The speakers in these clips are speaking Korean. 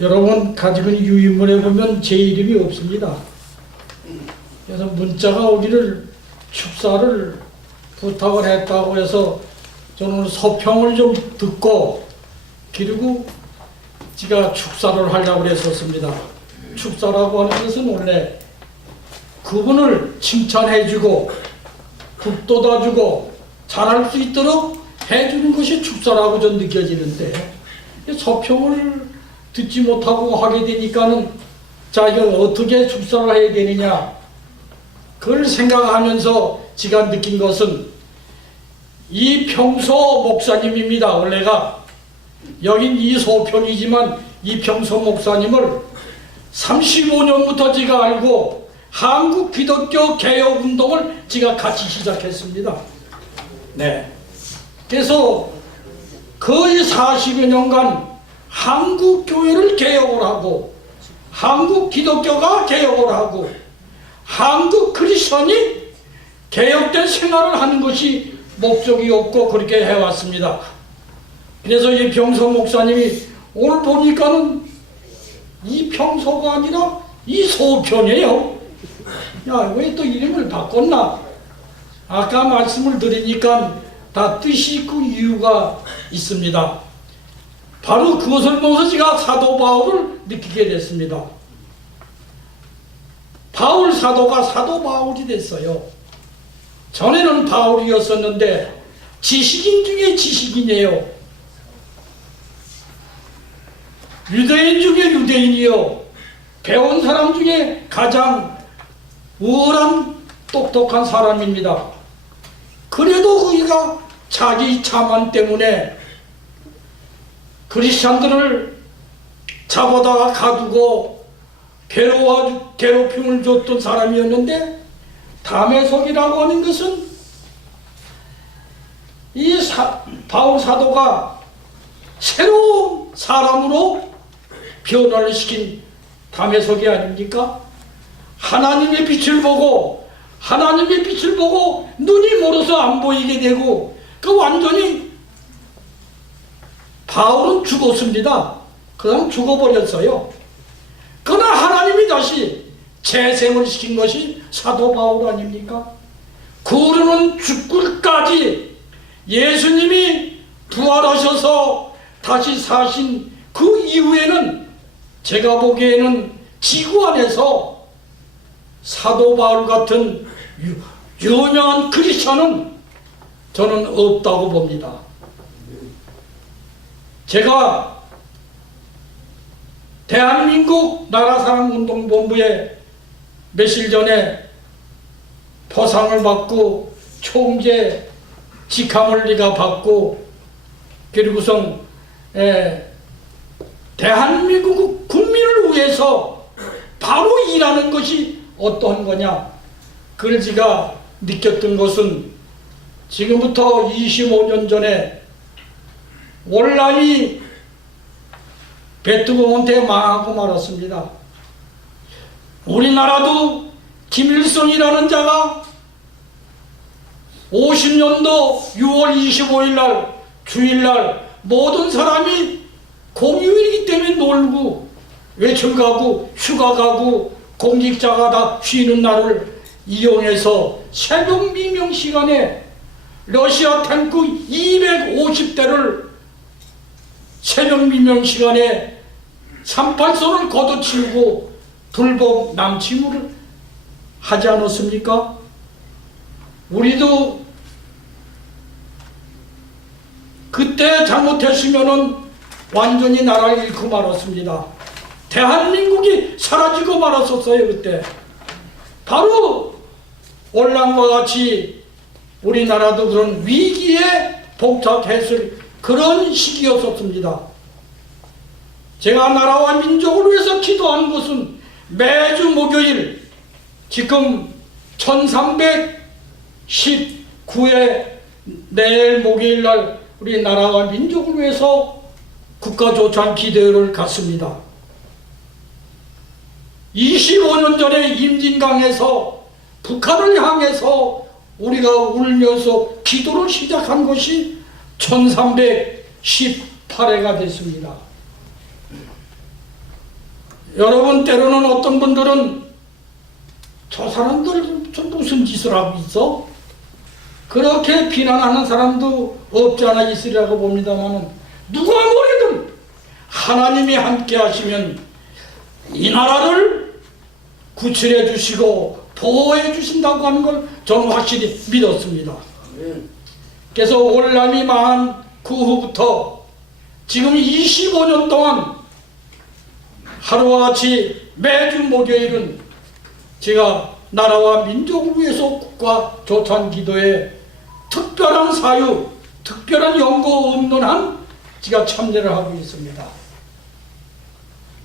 여러분 가지고 있는 유인물에 보면 제 이름이 없습니다. 그래서 문자가 오기를 축사를 부탁을 했다고 해서 저는 서평을 좀 듣고 그리고 제가 축사를 하려고 했었습니다. 축사라고 하는 것은 원래 그분을 칭찬해주고 북돋아주고 잘할 수 있도록 해주는 것이 축사라고 전 느껴지는데 서평을 듣지 못하고 하게 되니까는 자 이걸 어떻게 축사를 해야 되느냐 그걸 생각하면서 제가 느낀 것은 이평소 목사님입니다. 원래가 여긴 이소평이지만 이평소 목사님을 35년부터 제가 알고 한국 기독교 개혁 운동을 제가 같이 시작했습니다. 네. 그래서 거의 40여 년간 한국 교회를 개혁을 하고 한국 기독교가 개혁을 하고 한국 크리스천이 개혁된 생활을 하는 것이 목적이었고 그렇게 해왔습니다. 그래서 이 평소 목사님이 오늘 보니까는 이 평소가 아니라 이 소평이에요. 야, 왜 또 이름을 바꿨나? 아까 말씀을 드리니까 다 뜻이 있고 이유가 있습니다. 바로 그것을 보면서 제가 사도 바울을 느끼게 됐습니다. 바울 사도가 사도 바울이 됐어요. 전에는 바울이었었는데 지식인 중에 지식인이에요. 유대인 중에 유대인이요. 배운 사람 중에 가장 우월한 똑똑한 사람입니다. 그래도 그가 자기 자만 때문에 크리스찬들을 잡아다가 가두고 괴롭힘을 줬던 사람이었는데 다메섹이라고 하는 것은 이 바울 사도가 새로운 사람으로 변화를 시킨 다메섹이 아닙니까? 하나님의 빛을 보고 눈이 멀어서 안 보이게 되고 그 완전히 바울은 죽었습니다. 그냥 죽어버렸어요. 그러나 하나님이 다시 재생을 시킨 것이 사도 바울 아닙니까? 그러는 죽을까지 예수님이 부활하셔서 다시 사신 그 이후에는 제가 보기에는 지구 안에서 사도 바울 같은 유명한 크리스천은 저는 없다고 봅니다. 제가 대한민국 나라사랑운동본부에 며칠 전에 포상을 받고 총재 직함을 네가 받고 그리고선 대한민국 국민을 위해서 바로 일하는 것이 어떠한 거냐 그걸 제가 느꼈던 것은 지금부터 25년 전에 월남이 베트콩한테 망하고 말았습니다. 우리나라도 김일성이라는 자가 50년도 6월 25일 날 주일날 모든 사람이 공휴일이기 때문에 놀고 외출 가고 휴가 가고 공직자가 다 쉬는 날을 이용해서 새벽 미명 시간에 러시아 탱크 250대를 새벽 미명 시간에 38선을 걷어치우고 불법 남침을 하지 않았습니까? 우리도 그때 잘못했으면은 완전히 나라를 잃고 말았습니다. 대한민국이 사라지고 말았었어요. 그때 바로 월남과 같이 우리나라도 그런 위기에 봉착했을 그런 시기였었습니다. 제가 나라와 민족을 위해서 기도한 것은 매주 목요일 지금 1319회 내일 목요일 날 우리 나라와 민족을 위해서 국가조찬 기도회를 갔습니다. 25년 전에 임진강에서 북한을 향해서 우리가 울면서 기도를 시작한 것이 1318회가 됐습니다. 여러분, 때로는 어떤 분들은 저 사람들 저 무슨 짓을 하고 있어? 그렇게 비난하는 사람도 없지 않아 있으리라고 봅니다만, 누가 뭐래든 하나님이 함께 하시면 이 나라를 구출해 주시고 보호해 주신다고 하는 걸 저는 확실히 믿었습니다. 그래서 월남이 망한 그 후부터 지금 25년 동안 하루같이 매주 목요일은 제가 나라와 민족을 위해서 국가 조찬 기도에 특별한 사유, 특별한 연고 없는 한 제가 참여를 하고 있습니다.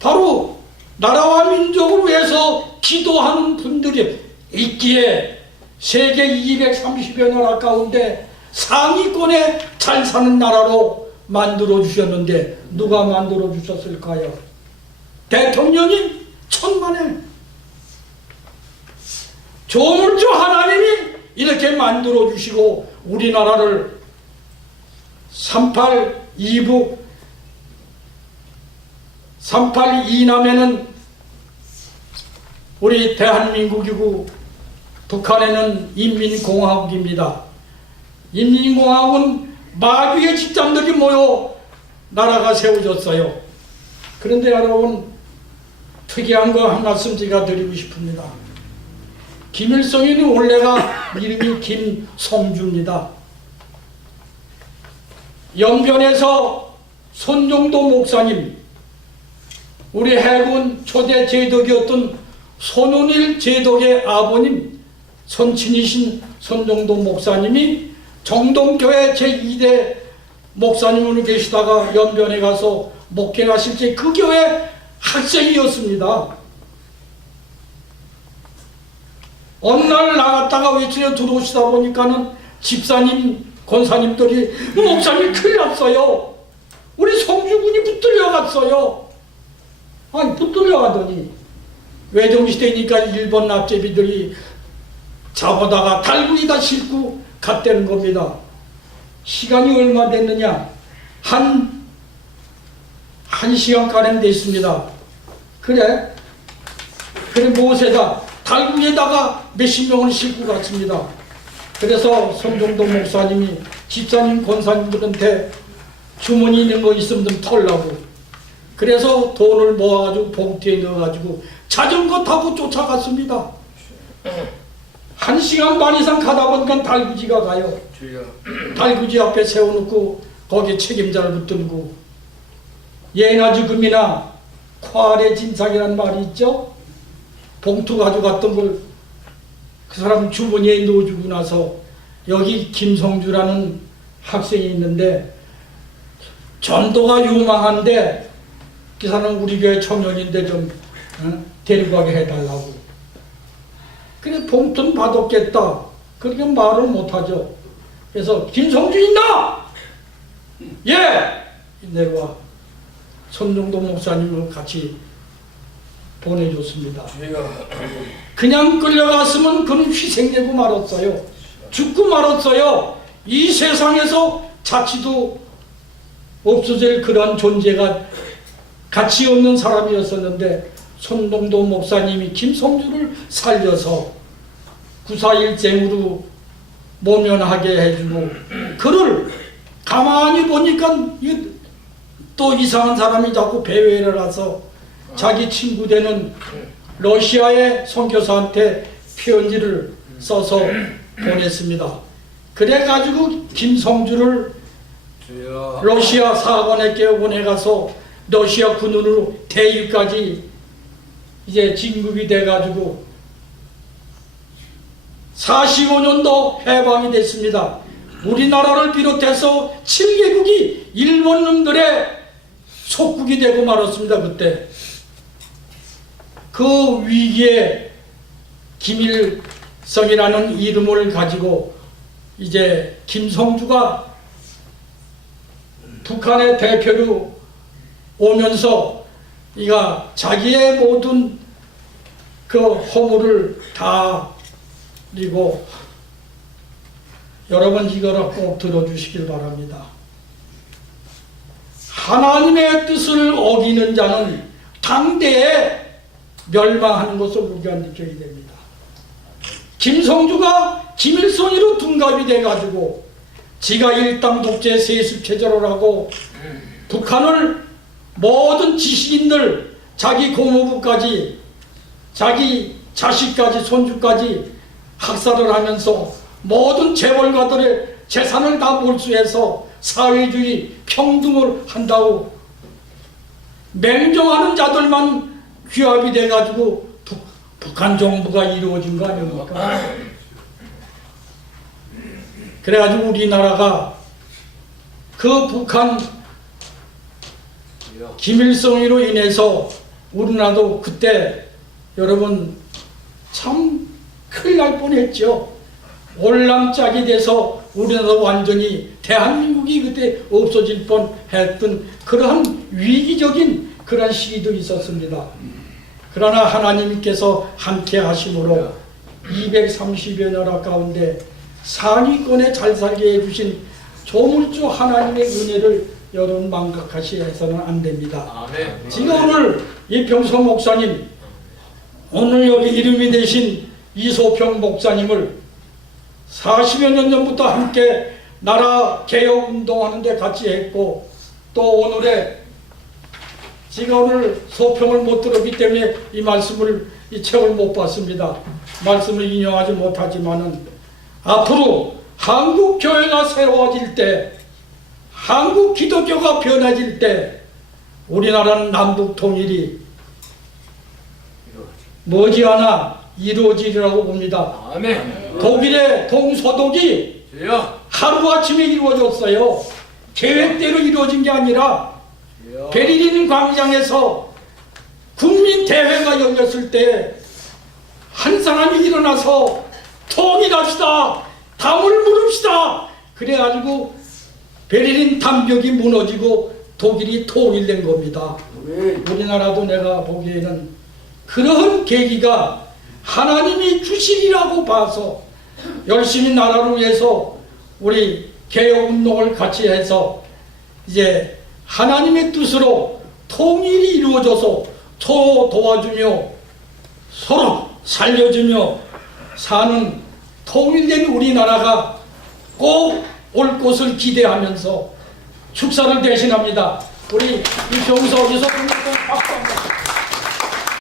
바로 나라와 민족을 위해서 기도하는 분들이 있기에 세계 230여 나라 가운데 상위권에 잘 사는 나라로 만들어 주셨는데 누가 만들어 주셨을까요? 대통령이 천만에 조물주 하나님이 이렇게 만들어 주시고 우리나라를 38 이북 38 이남에는 우리 대한민국이고 북한에는 인민공화국입니다. 인민공화국은 마귀의 집단들이 모여 나라가 세워졌어요. 그런데 여러분, 특이한 거 한 말씀 제가 드리고 싶습니다. 김일성이는 원래가 이름이 김성주입니다. 연변에서 손정도 목사님, 우리 해군 초대 제독이었던 손원일 제독의 아버님, 선친이신 손정도 목사님이 정동교회 제2대 목사님으로 계시다가 연변에 가서 목회하실 때 그 교회 학생이었습니다. 어느 날 나갔다가 외출에 들어오시다 보니까는 집사님, 권사님들이 목사님 큰일 났어요. 우리 성주군이 붙들려 갔어요. 아니, 붙들려 가더니 외정시대니까 일본 납제비들이 잡아다가 달구이다 싣고 갔다는 겁니다. 시간이 얼마 됐느냐? 한 시간가량 됐습니다. 그래 못에다 달구에다가 몇십 명을 싣고 갔습니다. 그래서 손정도 목사님이 집사님, 권사님들한테 주머니 있는 거 있으면 좀 털라고, 그래서 돈을 모아가지고 봉투에 넣어가지고 자전거 타고 쫓아갔습니다. 1시간 반 이상 가다 보니까 달구지가 가요. 달구지 앞에 세워놓고 거기에 책임자를 붙들고, 예나 지금이나 콰레 진상이라는 말이 있죠. 봉투 가져갔던 걸 그 사람 주머니에 넣어주고 나서, 여기 김성주라는 학생이 있는데 전도가 유망한데 그 사람 우리 교회 청년인데 좀 데리고 가게 해달라고. 그래 봉투는 받았겠다. 그렇게 말을 못하죠. 그래서 김성주 있나? 예! 내려와. 손정도 목사님을 같이 보내줬습니다. 그냥 끌려갔으면 그는 희생되고 말았어요. 죽고 말았어요. 이 세상에서 자치도 없어질 그런 존재가 가치 없는 사람이었었는데, 손동도 목사님이 김성주를 살려서 9.4일쟁으로 모면하게 해주고, 그를 가만히 보니까 또 이상한 사람이 자꾸 배회를 가서 자기 친구 되는 러시아의 선교사한테 편지를 써서 보냈습니다. 그래가지고 김성주를 러시아 사관에 보내가서 러시아 군으로 대위까지 이제 진급이 돼가지고 45년도 해방이 됐습니다. 우리나라를 비롯해서 7개국이 일본 놈들의 속국이 되고 말았습니다. 그때 그 위기에 김일성이라는 이름을 가지고 이제 김성주가 북한의 대표로 오면서 이가 자기의 모든 그 허물을 다 그리고, 여러분 이거를 꼭 들어주시길 바랍니다. 하나님의 뜻을 어기는 자는 당대에 멸망하는 것을 우리가 느껴야 됩니다. 김성주가 김일성으로 둔갑이 돼가지고 지가 일당 독재 세습 체제를 하고 북한을 모든 지식인들 자기 고모부까지 자기 자식까지 손주까지 학살을 하면서 모든 재벌가들의 재산을 다 몰수해서 사회주의 평등을 한다고 맹정하는 자들만 귀합이 돼가지고 북한 정부가 이루어진 거 아닙니까? 그래가지고 우리나라가 그 북한 김일성으로 인해서 우리나라도 그때 여러분 참 큰일 날 뻔했죠. 올람짝이 돼서 우리나라도 완전히 대한민국이 그때 없어질 뻔했던 그러한 위기적인 그런 시기도 있었습니다. 그러나 하나님께서 함께 하심으로 230여 나라 가운데 상위권에 잘 살게 해주신 조물주 하나님의 은혜를 여러분 망각하시해서는 안 됩니다. 제가 오늘 이평소 목사님, 오늘 여기 이름이 되신 이소평 목사님을 40여 년 전부터 함께 나라 개혁 운동하는데 같이 했고, 또 오늘의 제가 오늘 소평을 못 들었기 때문에 이 책을 못 봤습니다. 말씀을 인용하지 못하지만은 앞으로 한국 교회가 새로워질 때, 한국 기독교가 변해질 때 우리나라는 남북 통일이 머지않아 이루어지리라고 봅니다. 아멘. 독일의 동서독이 하루아침에 이루어졌어요. 계획대로 이루어진 게 아니라 베를린 광장에서 국민대회가 열렸을 때 한 사람이 일어나서 통일합시다, 담을 물읍시다 그래가지고 베를린 담벽이 무너지고 독일이 통일된 겁니다. 우리나라도 내가 보기에는 그런 계기가 하나님이 주시리라고 봐서 열심히 나라를 위해서 우리 개혁운동을 같이 해서 이제 하나님의 뜻으로 통일이 이루어져서 서로 도와주며 서로 살려주며 사는 통일된 우리나라가 꼭 올 것을 기대하면서 축사를 대신합니다. 우리 이평서 어디서 박수